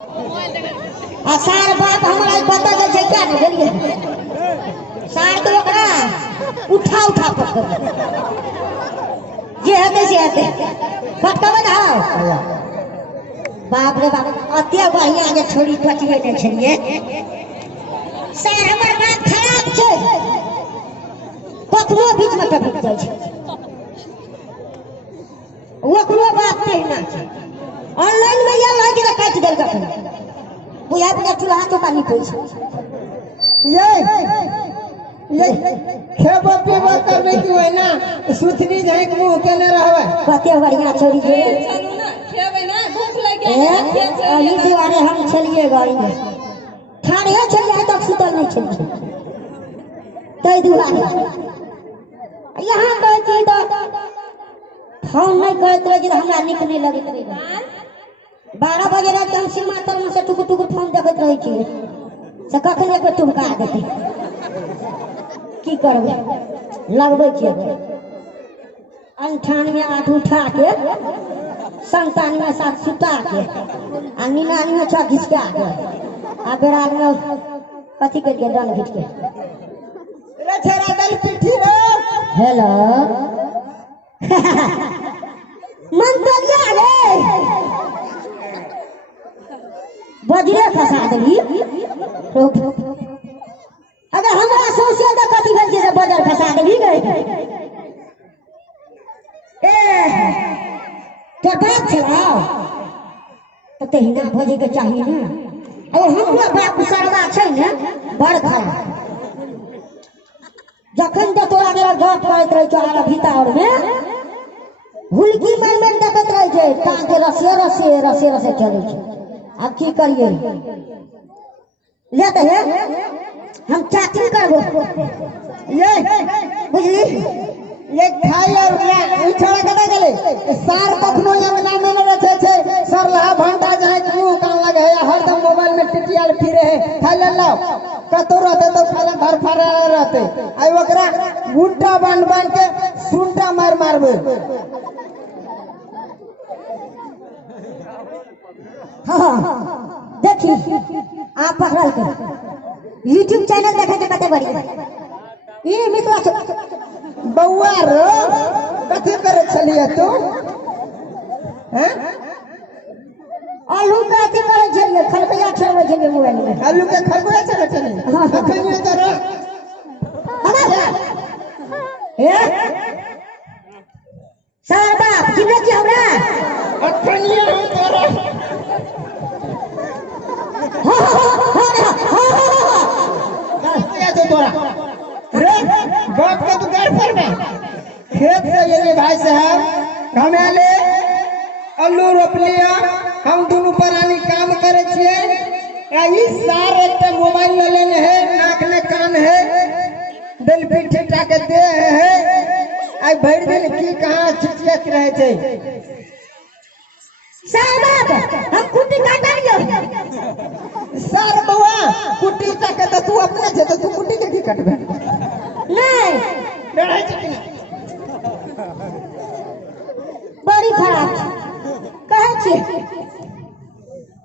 आ सार बाप हमरा बता दे छै क्या ने गेलिए सार के ओकरा उठा उठा पकड़ जे हते से हते पटकबे ना बाप रे बाप अत्या बढ़िया जे छोड़ी पटिए ने छलिए सार हमर बात खराब छै कखनो बीच में टपक जाय छै ओकरो बात तेहना छै ऑनलाइन में या लाग के काट देल कखन बुया बुया चूल्हा तो पानी पई ये खेबो पीबो करने की है ना सुथनी झांक मुंह केने रहबे कते बढ़िया छोड़ी जे चलू ना खेबे ना भूख लग गया अभी दुआरे हम चलिए गाड़ी में ठाड़े चलिए तक सुतल नहीं चलिए तई दुआरे यहाँ कहती तो फोन नहीं करत रहे जे हमरा निक नहीं लगत रहे 12 बजे रात हम सिनेमा तर में से टुकुर टुकुर फोन देखत रही छी से कखन एक टुमका देती की करबे लगबे छिए 98 8 उठा के 97 7 सुता के आ 99 6 घिसका के आ बेराल में कथी कर के डन घिच के रे छेरा दल पिठी रे हेलो मन बलिया रे बजरे फंसा देली अगर हमरा सोचे तो कथी भेल छै बजर फंसा देली गई तो बात चलाओ तो तहिना बजे के चाहिए ना अरे हमरा बाप सरवा छै ने बड़ खराब जखन तो तोरा के गप करत रहे छौ आरा भीतर में हुलकी मन देखत रहे छै ताके रसे चले छै अब की करिए लेते हैं हम चाटिंग करबो ये बुझली ये खाई और ई छोड़ा कता गेले सार कखनो अंगना में न रहे छै सरला भंडा झांक मुंह कान लगे है हरदम मोबाइल में टिटियाल फिरे है खा ले लो कतो रहते तो खाले घर फरा रहते आई ओकरा गुंडा बांध के सुंडा मार मारबे हाँ देखी आप पकड़ल के YouTube चैनल देखे के कते बड़ी ये मिथिला बउआ रो कथि करे छलिए तू हैं आलू का अथी करे छलिए खलबैया खेलबे छलिए मोबाइल में आलू के खरगोया चले चले हाँ। अखनियो तो ए सर बाप जिने छी हमरा अखनियो हम तोरा तो तोरा रे बाप के तू घर पर में खेत से ये भाई साहब हमें ले आलू रोप लिया हम दोनों प्राणी काम करे छिए ई सारे ते मोबाइल ले लेने है नाक में कान है दिल पीठ के दे है आई भर दिन की कहां चिचियत रहे छे साहब हम कुटी काटा लियो सर बउआ कुटी तक तो तू अपने छे तो तू कुटी के की कटबे नहीं डरै छै कि बड़ी खराब कहे छी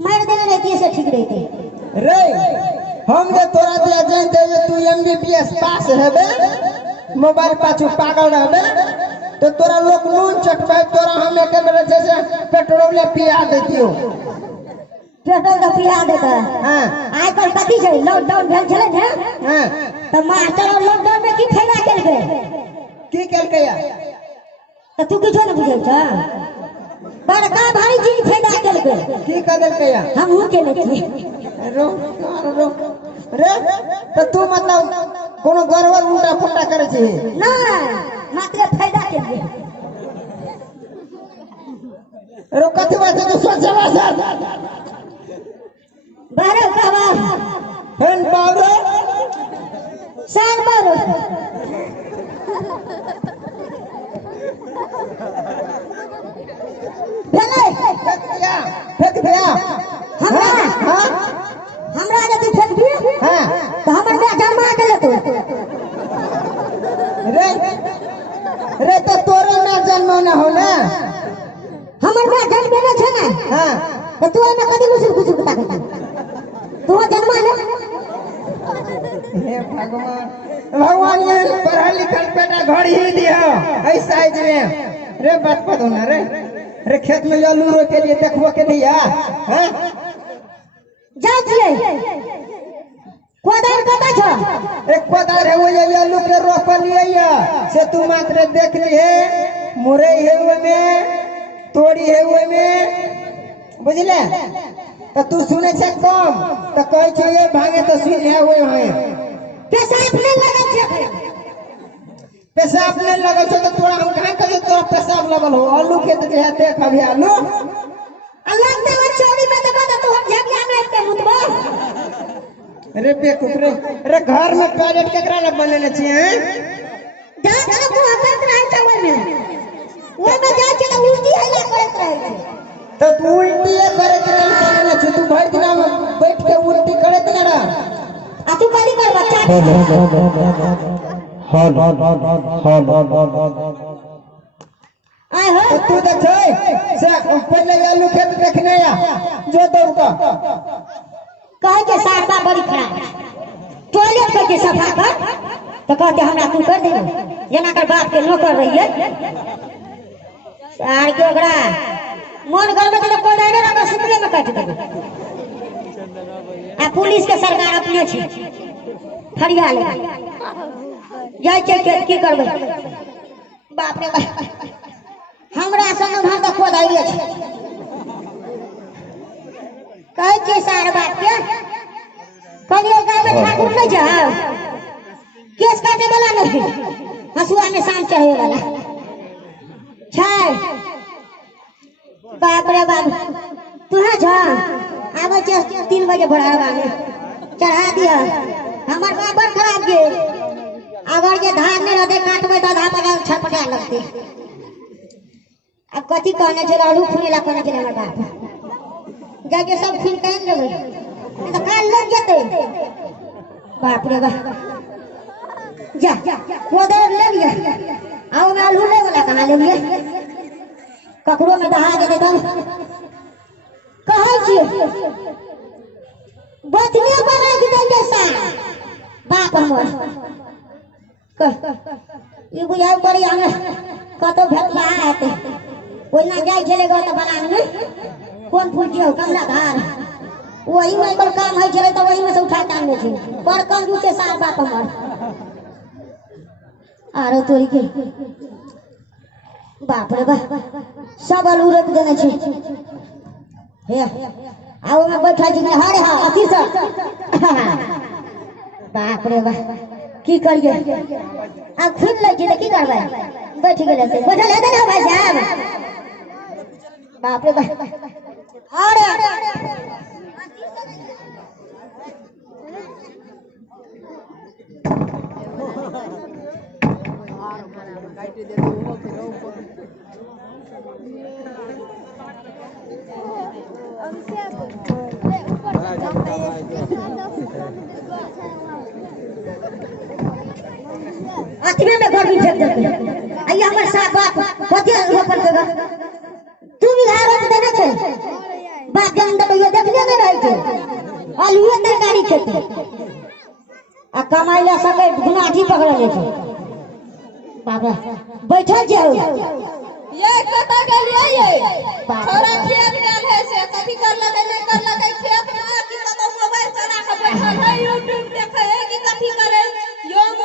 मार देने रहती से ठीक रहती रे हम जे तोरा दिया जानते जे तू एमबीबीएस पास हेबे मोबाइल पाछू पागल रहबे तो तोरा लोग नून चटबे तोरा हम एक बेर जैसे पेट्रोल पिया देतियो पेट्रोल तो पिया देता हां आइ कल कथी छै लॉकडाउन भेल छले ने हां तो मास्टर लॉकडाउन में की फायदा केलकै की केलकै या तो तू किछो न बुझै छ बड़का भारी जी फायदा केलकै की कर देलकै या हम हूं केने छी रो रे तो तू मतलब कोनो गड़बड़ उल्टा पुल्टा करे छी नहीं मात्र फायदा केलकै रो कथि बात है तो सोचे बात बारह कहवा हेन बाबरे साल बारो भेलै फेंक दिया हमरा हां हमरा यदि फेंकबी हां तो हमर में जमा देले तू रे रे तो तोरे में जन्म न हो ना हमर में जन्म न छै ने हां तो तू न भगवान भगवान ये पढ़ा लिखल बेटा घर ही दिया ऐ साइज में रे बात पतो ना रे खेत में आलू रो के लिए देखबो के दिया हैं जा छिए कोदार कता छ एक कोदार है वो ये आलू के रोपलिए या से तू मात्र देख लिए मुरई है वो में तोड़ी है वो में बुझले तो तू सुने छे कम तो कह छे ये भागे तो सुन है वो है पेशाब नहीं लगा छे पेशाब नहीं लगल छे तो तोरा हम कहां कहे तोरा पेशाब लगल हो आलू के तो देख अभी आलू अलग से वो चोरी में दबा तो हम झगिया में के मुतबा अरे बेकूफ रे घर में टॉयलेट केकरा ल बनेने छी हैं जा तू अपन नहीं चावल में वो में जा के उल्टी हल्ला करत रहे छे तो तू उल्टी करे के नहीं करना छ तू भर दिन में बैठ के उल्टी करत ना रह आ तू करी कर बच्चा आय हो तो तू देख से पहले आलू खेत देखने या जो दौड़ का कहे के सारदा बड़ी खराब टॉयलेट करके सफा कर तो कहते हमरा तू कर दे जना कर बाप के नौकर रहिए सार के ओकरा मन घर में तो कोई नहीं रहा सुतले में काट देबे आ पुलिस के सरकार अपने छी फरिया ले जाय के की करबे बाप रे बाप हमरा संग हम तो कोदाइले छी कहे के सार बात के कलियो गांव में ठाकुर न जाओ केस काटे वाला नहीं हसुआ में शाम चढ़े वाला छै बाप रे बाप तुहा जा आबे 3 बजे भोरवा में चढ़ा दिया हमर बाबर खराब गे अगर ये धान नहीं रहते काटबे तो आधा पर छटपटा लगते अब कथी कहने छै आलू फुनेला कहने छै हमर बाप जाके सब फूल काट देबे तो काल लग जते बाप रे बाप जा कोदर ले लिया आओ में आलू ले वाला कहां ले लिया ककरो में दहा दे दम कहै छी बतने बना के दे सा बाप हमर कह ई बुझाय पड़ी हम कतो भेटला आते कोई ना जाय छले गो त बना में कौन फूल दियो कमला धार वही में कर काम है छले तो वही में से उठा टांग दे छी बड़ कंजू के सार बाप हमर आरो तोरी के बाप रे बाप सब आलू रख देने छी हे आओ में बैठा छी ने हरे हा अथी से बाप रे बाप की करिए आ खुद ले छी त की करबै बैठ गेले से बैठल है ना भाई साहब बाप रे बाप अरे अथी में घर भी फेंक देते आइए हमर साथ बाप कथी ऊपर देगा तू भी हारत देने छे बाप जन तो ये देखले नहीं रही छे आलूए तरकारी खेते आ कमाई ले सके गुनाठी पकड़ ले छे बाबा बैठल जाओ ये कता गेलिए ये छोरा खेत गेल है से कथी करला नहीं करला खेत में कि तो मोबाइल चला के बैठल है यूट्यूब